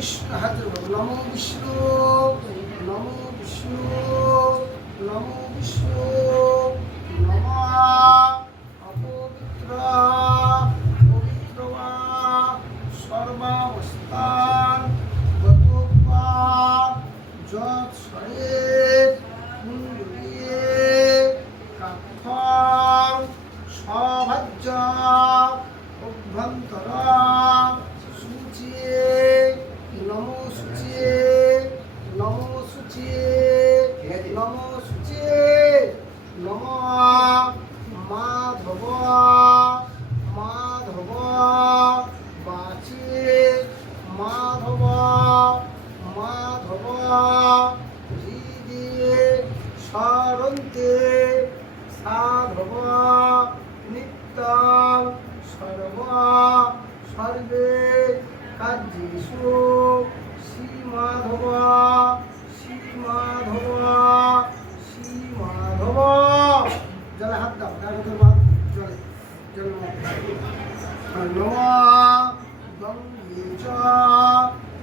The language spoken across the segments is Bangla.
বিষ্ণু হাতে নমো বিষ্ণু নমো বিষ্ণু নমো বিষ্ণু নমঃ অপবিত্র পবিত্র বা সর্বাবস্থান গতবা যৎ শরীর কুণ্ডলিয়ে কাক্ষং সভাজ্য অভ্যন্তর শুচিয়ে নমো শুচিয়ে নমো শুচিয়ে নমো শুচিয়ে নমঃ মাধব মাধব বাচে মাধব মাধব হৃদি সরন্তে সাধব নিত্যং সর্ব সর্বে কার্যেষু শ্রীমাধব শ্রীমাধব শ্রীমাধব। জলে হাত দাও, ডাকতে বাদ জলে জল নমঃ গঙ্গে চ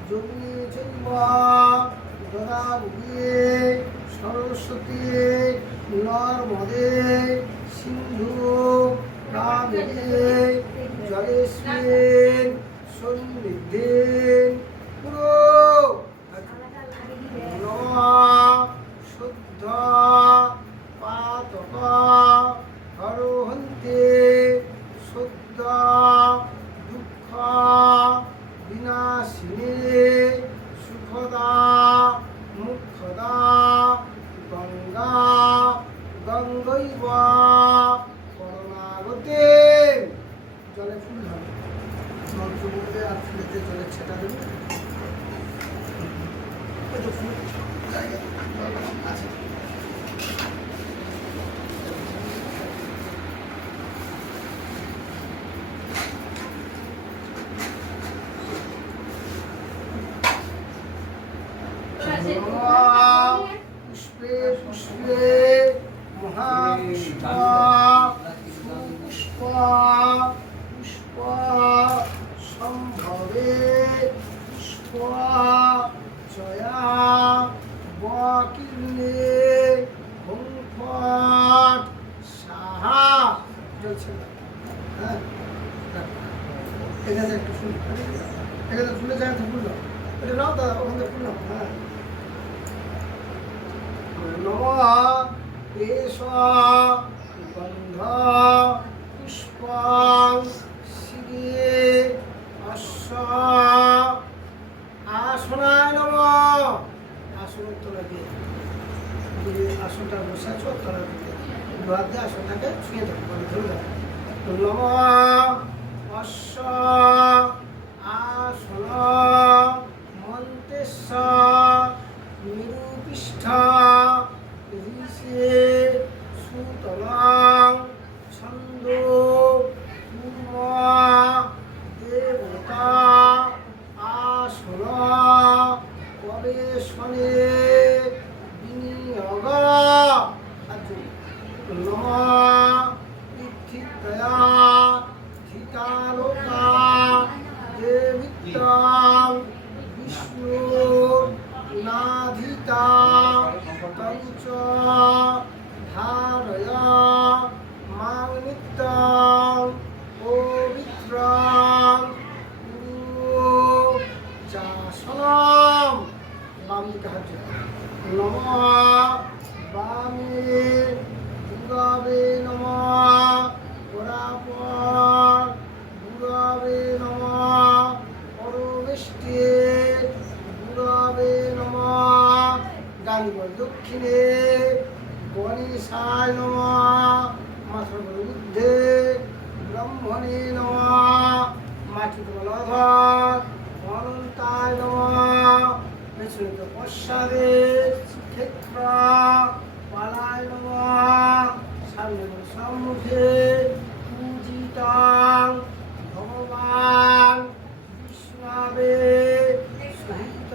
যমুনে চৈব গোদাবরী সরস্বতী নর্মদে সিন্ধু কাবেরী জলেস্মিন সন্নিধিং কুরু নমঃ শুদ্ধ পাতক হরহন্তে শুদ্ধ দুঃখ বিনাশিনী সুখদা মুখদা গঙ্গা গঙ্গৈব করুণাগতে। জলে ফুল ধরো, মন্ত্রমুখে আর ফুলেতে জলে ছেটা দেবে। ফুল জায়গা আছে। পুষ্পে পুষ্পে মহাপুষ্প সুপুষ্প পুষ্প সম্ভবে পুষ্প জয়া বকির্ণে হুংফট সাহা। চলছে হ্যাঁ, এখানে একটু ফুল, এখানে ফুলের জায়গাতে ফুল দাও, এটা নাও দাদা, ওখানে ফুল নাও। হ্যাঁ নমঃ এষ গন্ধ পুষ্পং শিরে অশ্ব আসনায় নমঃ। আসনের তলা দিয়ে আসনটা বসে আছো, তলা দিয়ে দু হাত দিয়ে আসনটাকে ছুঁয়ে দেবো, মানে ধরে দেবো। নমঃ অশ্ব আসন মন্তেশ্ব নিরুপিষ্ঠ ঋষে সুতলাং ছন্দ পূর্ব দেবতা আসন পরেশনে বিনিয়োগ। নমঃ পৃথিবীয়া ধিতালোকা দেবিত্যাং বিষ্ণু নাধিতা তঞ্চ ধারয় মাং নিত্যং পবিত্রং কুরু চাসনম। বাম দিকে হাত জোড়া। নমঃ বামে গুরবে নমঃ পরাপর গুরবে নমঃ পরমেষ্টে গুরবে নমঃ। ডান দিকে দক্ষিণে গণেশায় নমঃ মাথার ঊর্ধ্বে ব্রহ্মণে নমঃ মাটিতে বলধর অনন্তায় নমঃ পেছনে পশ্চাদে ক্ষেত্র পালায় নমঃ সামনে সম্মুখে পূজিতাং ভগবান বিষ্ণবে সহিত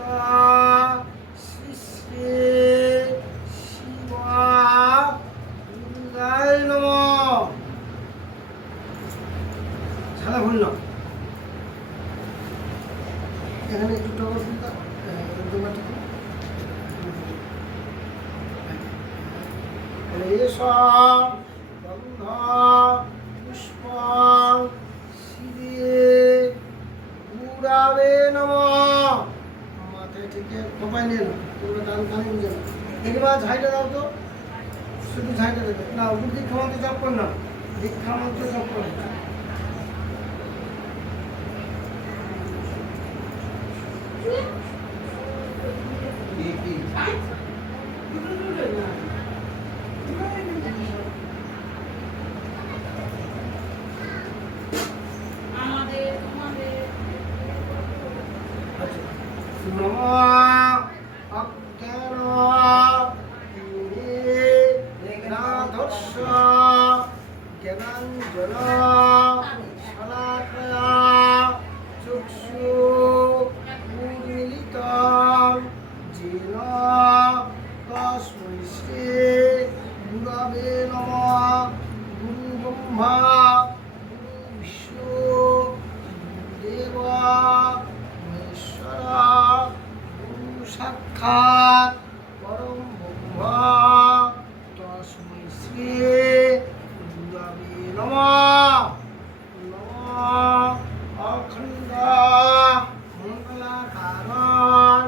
শ্রী শ্রী শিবা দুর্গায় নমঃ। ঝালা ভুল না, এখানে একটু টগর ফুল দাও, দুটো রেশম গন্ধ পুষ্প শিরে গুড়াবে নম। মাথায় ঠিক খোপায় নিয়ে নাও, তোমরা ডান কানে বুঝে নাও। এগুলো ঝাইটা দাও তো, শুধু ঝাইটা দেবে না। উপর দীক্ষা মন্ত্র জপ কর না, দীক্ষা মন্ত্র জপ করে। সাক্ষাৎ পরম ব্রহ্ম তস্मै শ্রী গুরবে নমঃ। নমঃ অখণ্ড মঙ্গলাকারং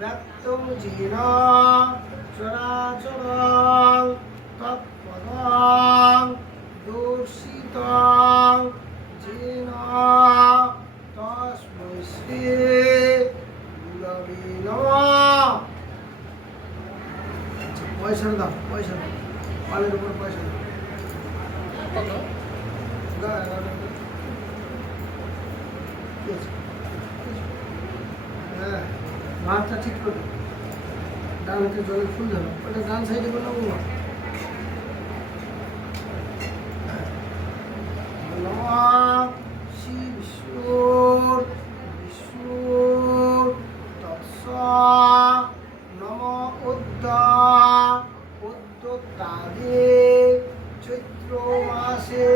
ব্যক্তং যেন চরাচরং তৎপদং দর্শিতং যেন তস্मै শ্রী গুরবে নমঃ। পয়সা দাও, পয়সা দাও, পালের উপর পয়সা দাও। হ্যাঁ, ভাতটা ঠিক করে দাও। ডান হাতে জলের ফুল ধরো, ওটা ডান সাইডে করো না। নমঃ শ্রী বিষ্ণুর বিষ্ণুর তৎস নমঃ উদ্যোক্তাদে চৈত্র মাসে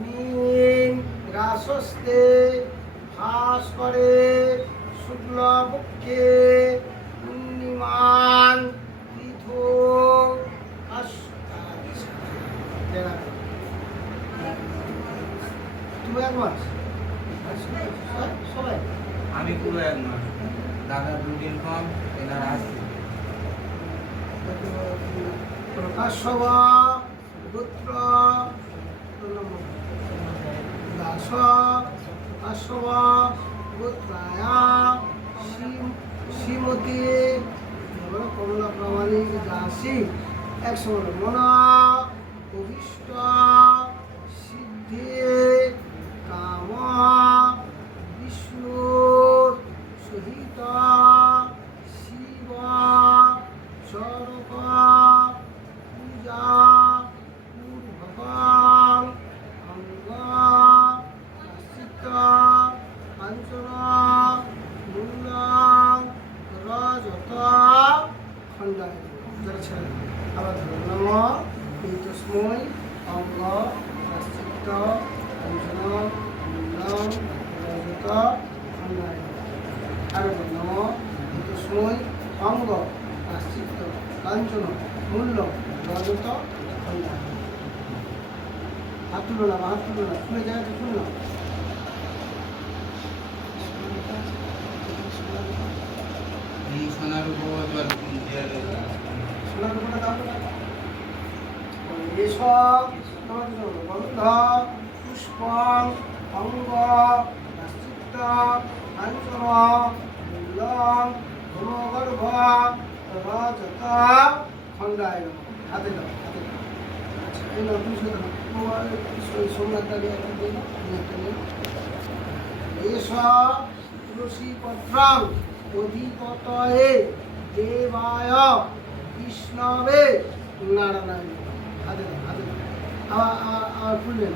মীন রাসস্তে ভাস্করে শুক্লপক্ষে পূর্ণিমান তিথো তুমি এক মাস সবাই আমি পুরো এক মাস, দাদা দুদিন কম, এনার আসছে। প্রকাশব পুত্র দাস প্রকাশব পুত্রায়া শ্রীমতী কমলা প্রামাণিক দাসী একশো মনা অভীষ্ট সিদ্ধি কাম বিষ্ণুর সহিত শিব স্বরূপ পূজা পূর্বকং অঙ্গ কাঞ্চন মূল রজত খণ্ডায়। আবার নম এই তস্মৈ অঙ্গ প্রাশ্চিত্য কাঞ্চন মূল রজত খণ্ডায়। আর নম এই তস্মৈ অঙ্গ প্রাশ্চিত্য কাঞ্চন মূল্য রজত খণ্ডায়। হাত তুলো না, হাত তুলো না, খুলে জায়গাটা খুল না। এই সোনার উপর সোনার উপরে দাও না। এসব গন্ধ পুষ্পং অঙ্গ প্রাশ্চিত্য কাঞ্চন মূলং ধর্মগর্ভ রজত খণ্ডায় নমঃ। হাতে দাও, হাতে দাও। আচ্ছা, এই নাও তুমি শুধু সোমনাথ দাঁড়ি একটা দিয়ে দাও, একটা নিয়ে। এসব তুলসী পত্রং অধিপতয়ে দেবায় কৃষ্ণবে নারায়ণ। হাতে দাও, হাতে দাও। আবার খুলবেন।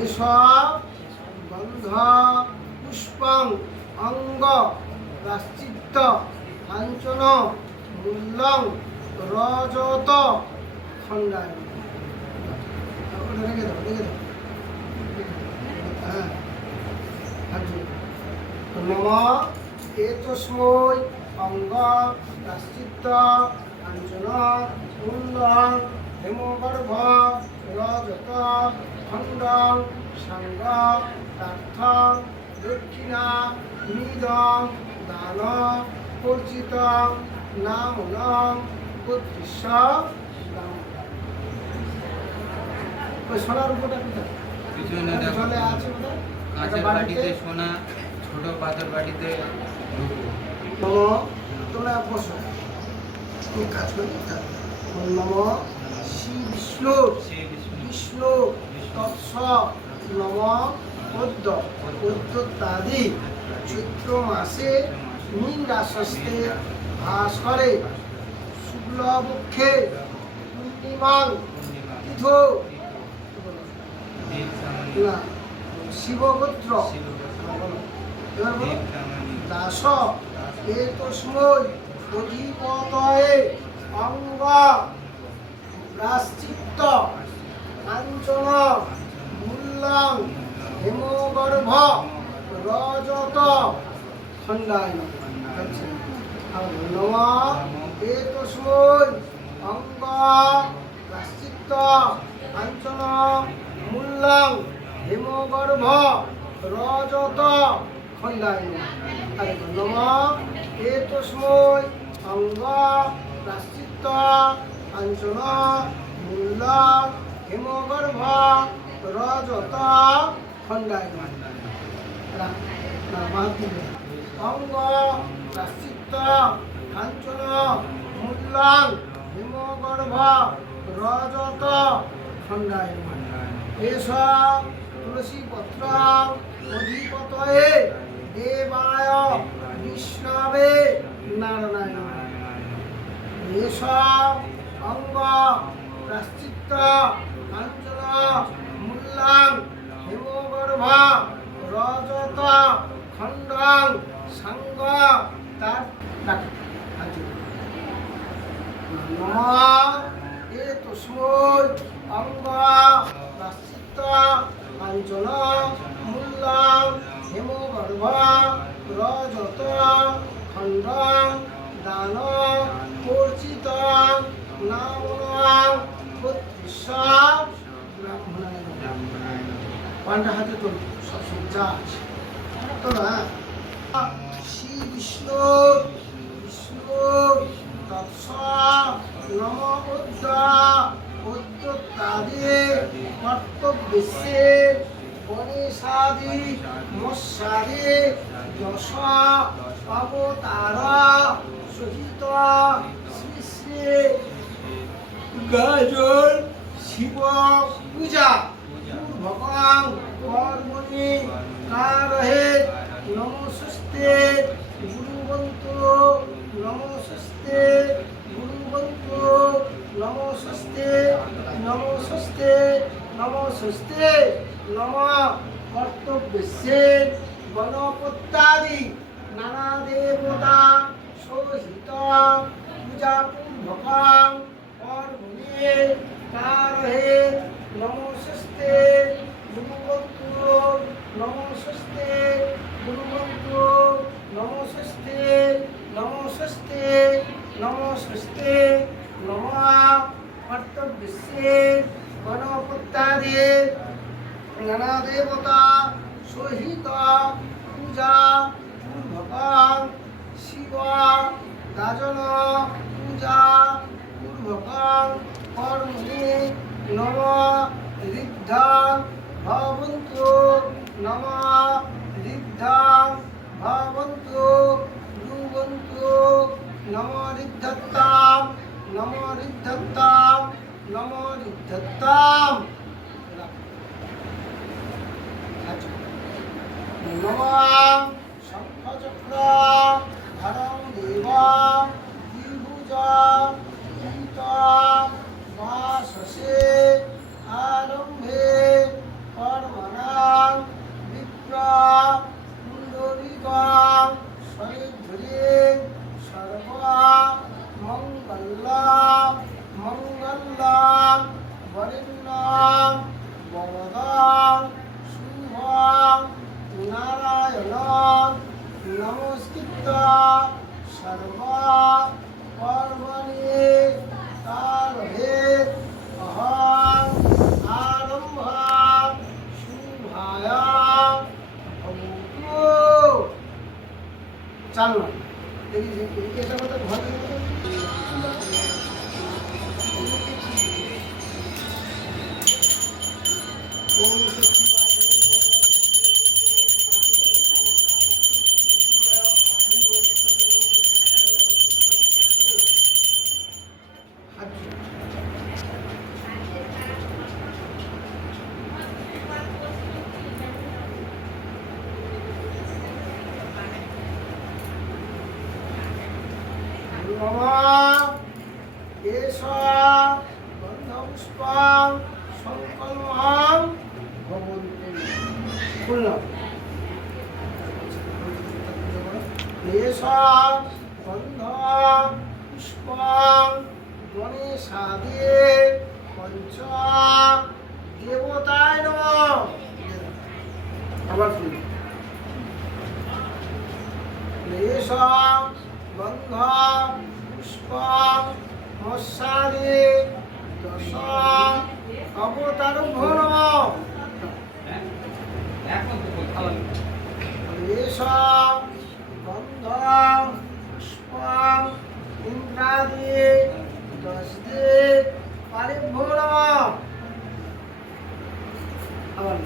এসব গন্ধ পুষ্পং অঙ্গ প্রাশ্চিত্য কাঞ্চন মূল্যং রজত খণ্ডায়। ওটা রেখে দাও, রেখে দাও। হ্যাঁ, হাত নম এতস্মৈ অঙ্গ প্রাশ্চিত্য কাঞ্চন কুন্দং হেমগর্ভ রজত খণ্ডং সাঙ্গ প্রার্থ দক্ষিণা নিদং দান পরিচিত নামনং উদ্দেশ্য ওই সোনার উপরটা কোথায়? পিছনে দেখো জলে আছে কোথায়? কাঁচের বাটিতে সোনা, ছোট পাথর বাটিতে রূপো। নম তোমরা বসো, তুমি কাজ করি নম শ্রী বিষ্ণু শ্রী বিষ্ণু বিষ্ণু তৎস নম পদ্ম পদ্মত্যাদি চৈত্র মাসে মীন রাশস্তে ভাস করে শুক্লপক্ষে পূর্ণিমাং তীর্থ না শিবগোত্র এবার বলো দাস এতস্মৈ অধিপতয়ে অঙ্গ প্রাশ্চিত্য কাঞ্চন মূল্যং হেমগর্ভ রজত খণ্ডায় নম এতস্মৈ অঙ্গ প্রাশ্চিত্য কাঞ্চন মূল্যং হেমগর্ভ রজত খণ্ডায় নম এতস্মৈ অঙ্গ প্রাশ্চিত্য কাঞ্চন মূল্যং হেমগর্ভ রজত খণ্ডায় অঙ্গ প্রাশ্চিত্য কাঞ্চন মূল্যং হেমগর্ভ রজত খণ্ডায় এষ তুলসী পত্র অধিপতয়ে দেবায় বিষ্ণবে নারায়ণায় এষ অঙ্গ প্রাশ্চিত্য কাঞ্চন মূল্যং হেমগর্ভ রজত খণ্ডং সাঙ্গ তার নম এতস্মৈ অঙ্গ প্রাশ্চিত্য কাঞ্চন মূল্যং হেমগর্ভ রজত খণ্ডং দান পরিচিত নামনং উদ্দেশ্য ব্রাহ্মণায় পান্ডা হাতে তোল সবসময় যা আছে তোলা শ্রী বিষ্ণু বিষ্ণু তৎস নম উদ্যোত্তাদি কর্তব্যস্যে গণেশাদি মৎস্যাদি যশ অবতার সহিত শ্রী শ্রী গাজন শিব পূজা ভগবান কর্মণি কারহে নমস্তে গুরুবন্ত নমস্তে গুরুবন্ত নমস্তে নমস্তে নমস্তে নম কর্তব্যস্যে গণপত্যাদি নানা দেবতা সহিত পূজা পূর্বকং কর্মণি কারহে নমস্তে গুরুবন্ত নমস্তে গুরুবন্ত নমস্তে নমস্তে নমস্তে নম কর্তব্যস্যে গণপত্যাদি নানা দেবতা সহিত পূজা পূর্বকং শিব গাজন পূজা পূর্বকং কর্মণি নম ঋদ্ধং ভবন্তু নম ঋদ্ধং ভবন্তু ব্রুবন্তু নম ঋদ্ধত্তাম নম ঋদ্ধত্তাম নম ঋদ্ধত্তাম নম শঙ্খচক্র ধরং দেব দ্বিভুজ গীত বাসসে আরম্ভে কর্মণাং বিপ্র কুণ্ডলিকাং সরিধরে সর্ব মঙ্গলাং মঙ্গলাং বরেণ্যং বরদাং শুভং নারায়ণং নমস্কৃত্য সর্বা কর্মণি কারহে অহং আরম্ভা শুভায় ভবতু। চালু দেখি এটা কথা ভয় গন্ধপুষ্পং সংকল্পং ভবন্তি। শুনলাম গন্ধ পুষ্পং গণেশাদে পঞ্চ দেবতায় নমঃ। আবার শুনি গন্ধ পুষ্পং মশাদে দশ অবতারভ্যো নমঃ। গন্ধ পুষ্পং ইন্দ্রাদি দশদে পারিভ্যো নমঃ। আবার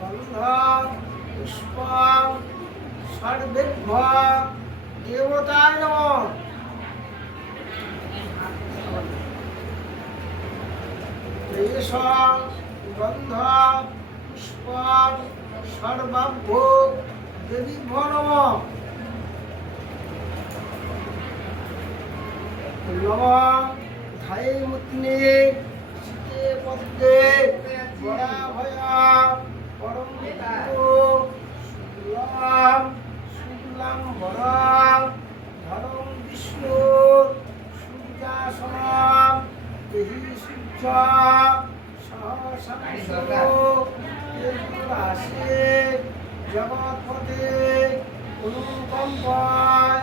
গন্ধ পুষ্পং সর্বেভ্য দেবতায় নমঃ। গন্ধ পুষ্পং সর্বাভ্যো দেবীভ্যো নমঃ। নমঃ ধায়মূর্তিনে শীতে পদ্মে বরাভয়া পরম শুক্লাম শুক্লাম বরং ধরং বিষ্ণু সূর্যাসনম দেহি সূর্য সহস্রাশে জগৎপতে অনুকম্পায়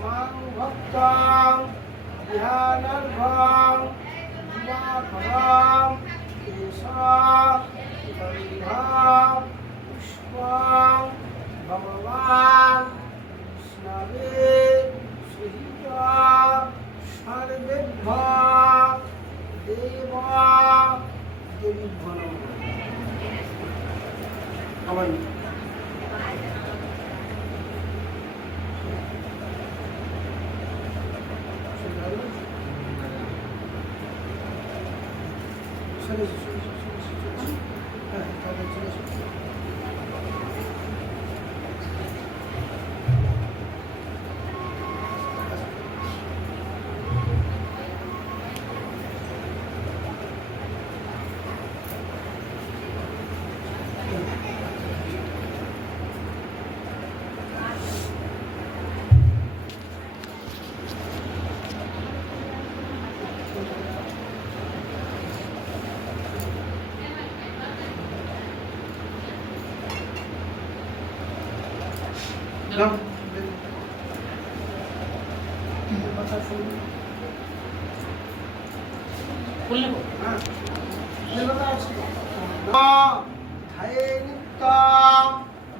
মাং ভক্তং ধ্যানার্ঘং দিবাকরং পুষ্পং ভগবান বিষ্ণবে সহিত সর্বেভ্য দেব দেবীভ্যো নমঃ। আবার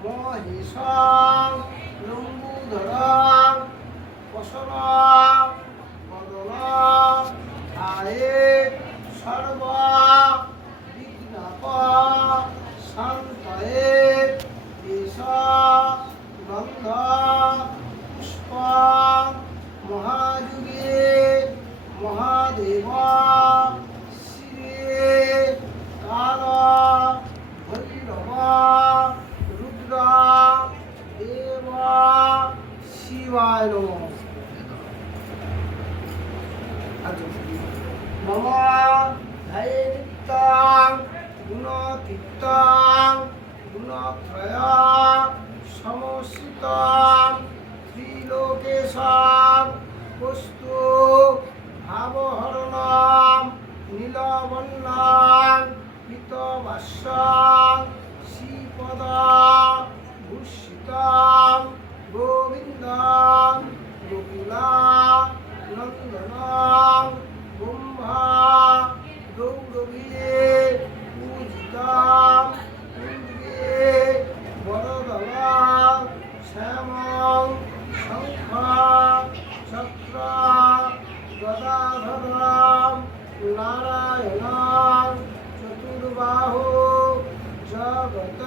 মহিষং লম্বুধরং পশরং বদনং ধায়ে সর্ব বিঘ্নপ শান্তয়ে দেশ গন্ধ পুষ্প মহাযুগে মহাদেব শ্রী কাল ভৈরব রুদ্র দেব শিবায় নমঃ। মম ধায়ে নিত্যং গুণতীর্থং গুণত্রয় সমশ্রিতং ত্রিলোকেশং বস্তু ভাবহরণং নীলবর্ণং পীতবাস্যং শ্রীপদ গৌরবীরে পূজিতাম কুন্দ্রে বরদলাম শ্যামং শঙ্খা চক্র গদাধরাম নারায়ণাম চতুর্বাহু জগত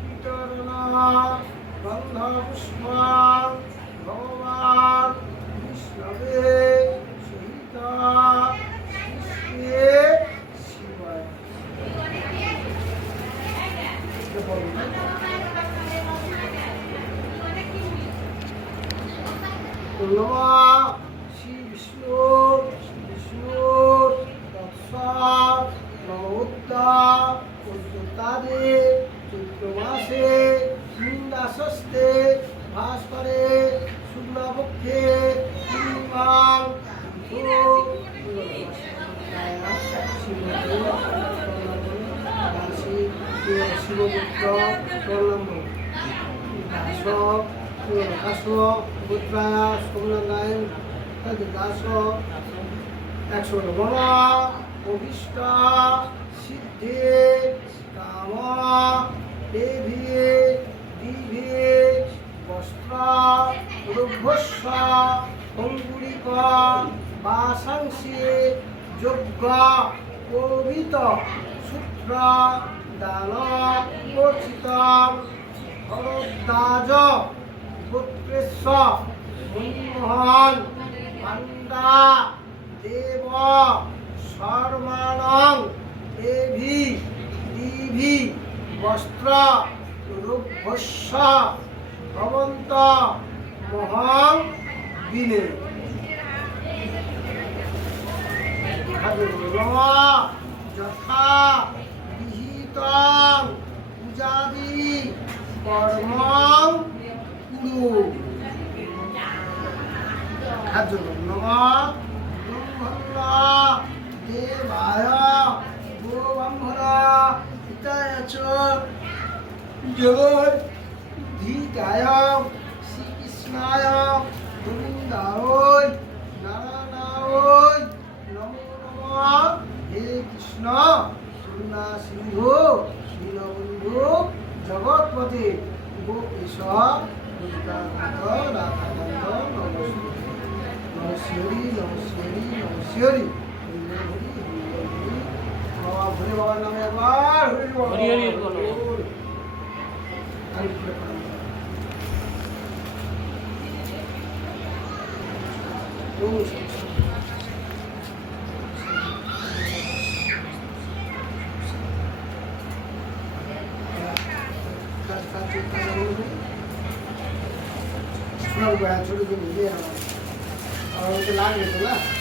পিতরণা গন্ধপুষ্পাং ভগবান বিষ্ণবে সহিত সৃষ্টিয়ে শিবায় নমঃ শ্রী বিষ্ণুর তৎসৎ নমোদ্দা উদ্যোক্তাদে চৈত্র মাসে ইন্দাসস্তে ভাস্করে শুক্লপক্ষে পূর্ণিমাং শিবপুত্র দাস দাস পুত্রায় সোমনারায়ণ দাস 100 বন অভীষ্ট সিদ্ধে কাম দেভি দিভি বস্ত্র রুভস্য অঙ্কুরিক বাসাংসি যজ্ঞ পবিত সূত্র দান বর্ষিত ভরদ্বাজ গোত্রেশ্ব মনমোহন পাণ্ডা দেব শর্মাণং দেভি দিভি বস্ত্র রুভস্য ভবন্ত মহং বিনে যথা বিহিতং পূজাদি কর্মং কুরু নমঃ ব্রহ্মণ্য দেবায় গোব্রাহ্মণ হিতায় চ জগৎ ধীতায় শ্রীকৃষ্ণায় গোবিন্দায় নারায়ণায় নমো নমঃ হে কৃষ্ণ করুণা সিন্ধু দীনবন্ধু জগৎপতি গোপীশ রাধাকান্ত নমস্বরী নমস্বরী নমস্বরী বাবা ভোলে বাবার নামে একবার হরি হরি বলো छोड़ गया छोड़ के मुझे और लाग गया ना